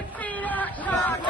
Peanut Shotgun!